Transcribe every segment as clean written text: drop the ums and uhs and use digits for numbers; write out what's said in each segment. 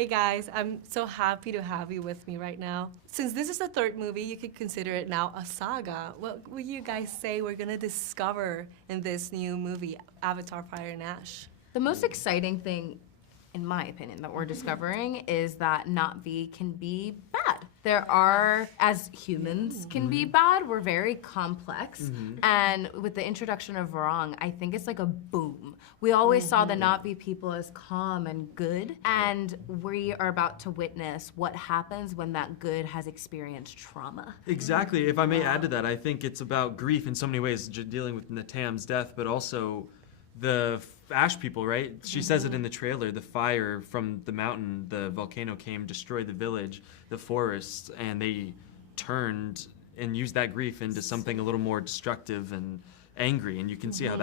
Hey guys, I'm so happy to have you with me right now. Since this is the third movie, you could consider it now a saga. What would you guys say we're gonna discover in this new movie, Avatar: Fire and Ash? The most exciting thing, in my opinion, that we're discovering is that Na'vi can be bad. There are, as humans can be bad, we're very complex. And with the introduction of Varong, I think it's like a boom. We always saw the Na'vi people as calm and good, and we are about to witness what happens when that good has experienced trauma. Exactly. If I may add to that, I think it's about grief in so many ways, dealing with Natam's death, but also the Ash people, right? She says it in the trailer, the fire from the mountain, the volcano came, destroyed the village, the forest, and they turned and used that grief into something a little more destructive and angry. And you can see how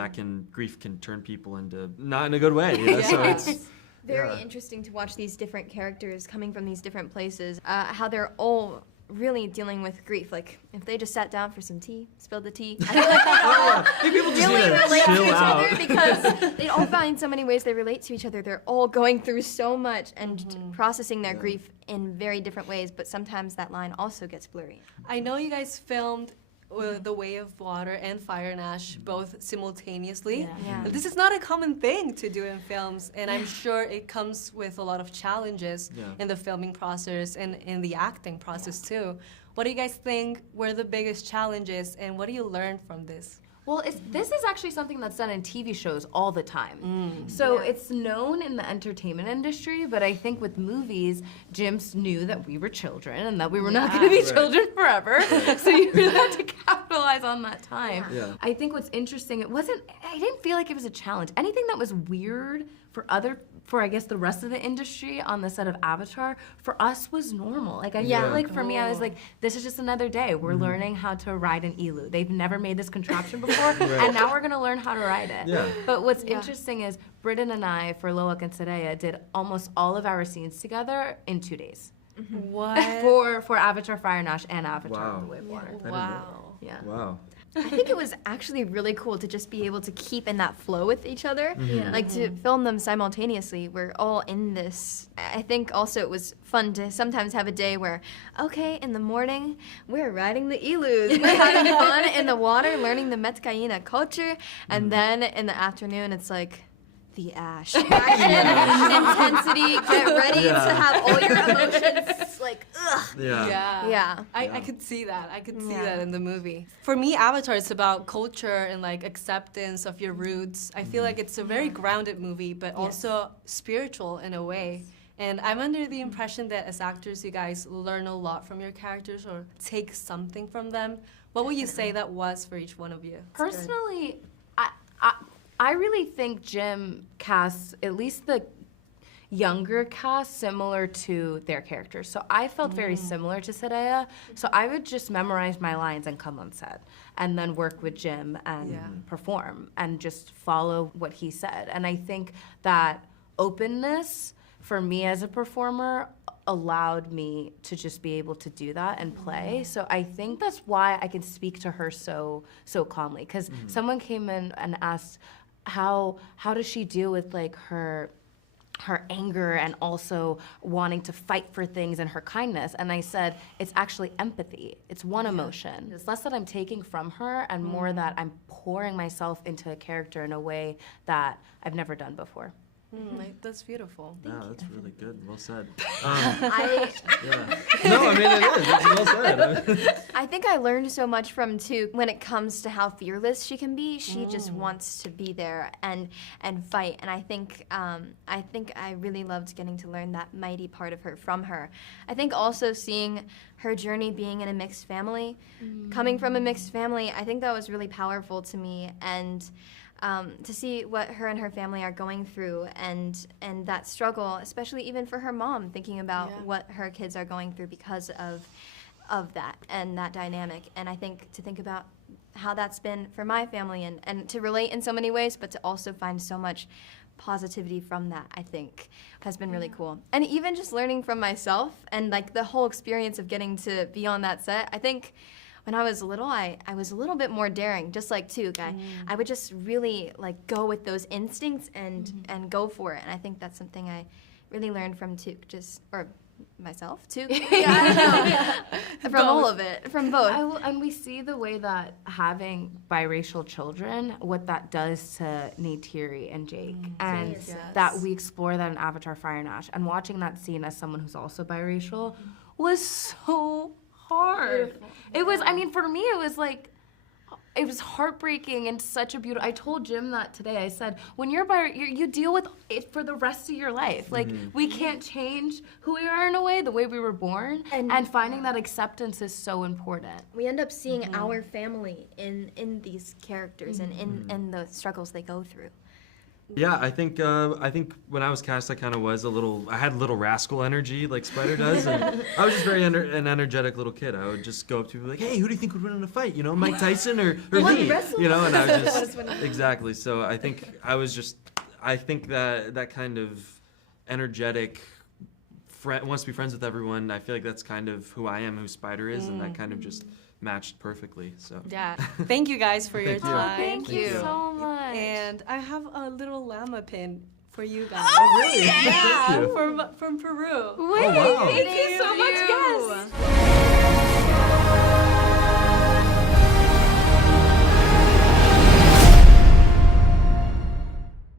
grief can turn people into, not in a good way. You know? So it's very interesting to watch these different characters coming from these different places, how they're all really dealing with grief. Like, if they just sat down for some tea, spilled the tea, I feel like they all I think people just really need to relate to chill each out. other because they all find so many ways they relate to each other. They're all going through so much and processing their grief in very different ways, but sometimes that line also gets blurry. I know you guys filmed The Way of Water and Fire and Ash both simultaneously. Yeah. This is not a common thing to do in films, and I'm sure it comes with a lot of challenges in the filming process and in the acting process too. What do you guys think were the biggest challenges, and what do you learn from this? Well, this is actually something that's done in TV shows all the time. So it's known in the entertainment industry, but I think with movies, Jim knew that we were children and that we were not going to be children forever. So you really had to capitalize on that time. Yeah. I think what's interesting, I didn't feel like it was a challenge. Anything that was weird for I guess the rest of the industry on the set of Avatar, for us was normal. Like I feel like for me, I was like, this is just another day. We're learning how to ride an elu. They've never made this contraption before, and now we're gonna learn how to ride it. Yeah. But what's interesting is Britton and I, for Loak and Soraya, did almost all of our scenes together in 2 days. What? For Avatar: Fire and Ash and Avatar: Wow. The Way of Water. Wow. Yeah. Wow. I think it was actually really cool to just be able to keep in that flow with each other. Like to film them simultaneously. We're all in this. I think also it was fun to sometimes have a day where, okay, in the morning, we're riding the ilus. We're having fun in the water, learning the Metkayina culture. And then in the afternoon, it's like, the ash. Action, intensity, get ready to have all your emotions, like, ugh. Yeah. I could see that. I could see that in the movie. For me, Avatar is about culture and like acceptance of your roots. I feel like it's a very grounded movie, but also spiritual in a way. And I'm under the impression that as actors, you guys learn a lot from your characters or take something from them. What would you say that was for each one of you? Personally, I really think Jim casts at least the younger cast similar to their characters. So I felt very similar to Soraya. So I would just memorize my lines and come on set and then work with Jim and perform and just follow what he said. And I think that openness for me as a performer allowed me to just be able to do that and play. So I think that's why I can speak to her so calmly. Because someone came in and asked, how does she deal with like her anger and also wanting to fight for things and her kindness? And I said, it's actually empathy. It's one emotion. It's less that I'm taking from her and more that I'm pouring myself into a character in a way that I've never done before. That's beautiful. Wow, that's really good. Well said. I No, I mean, it is. It's well said. I think I learned so much from, too, when it comes to how fearless she can be. She just wants to be there and fight. And I think I really loved getting to learn that mighty part of her from her. I think also seeing her journey being in a mixed family, coming from a mixed family, I think that was really powerful to me. And to see what her and her family are going through and that struggle, especially even for her mom, thinking about what her kids are going through because of that and that dynamic. And I think to think about how that's been for my family and to relate in so many ways, but to also find so much positivity from that, I think has been really cool. And even just learning from myself and like the whole experience of getting to be on that set, I think when I was little, I was a little bit more daring, just like Tuk. I would just really like go with those instincts and go for it. And I think that's something I really learned from Took, or myself, Took. I don't know. From all of it, from both. And we see the way that having biracial children, what that does to Neytiri and Jake, and Yes. that we explore that in Avatar: Fire and Ash. And watching that scene as someone who's also biracial was so hard. It was. I mean, for me, it was like. It was heartbreaking and such a beautiful. I told Jim that today. I said, when you're you deal with it for the rest of your life. Like we can't change who we are in a way, the way we were born, and finding that acceptance is so important. We end up seeing our family in these characters and in the struggles they go through. Yeah, I think when I was cast, I kind of was I had little rascal energy like Spider does, and I was just very an energetic little kid. I would just go up to people like, hey, who do you think would win in a fight? You know, Mike Tyson or me? You know, and I would just, exactly. So I think that kind of energetic, wants to be friends with everyone, I feel like that's kind of who I am, who Spider is, and that kind of just matched perfectly. So Yeah. Thank you guys for your Thank you. time. Thank you so much. And I have a little llama pin for you guys. Oh, really? Yeah, Thank you. from Peru. Wait, wow. thank you so much, guys.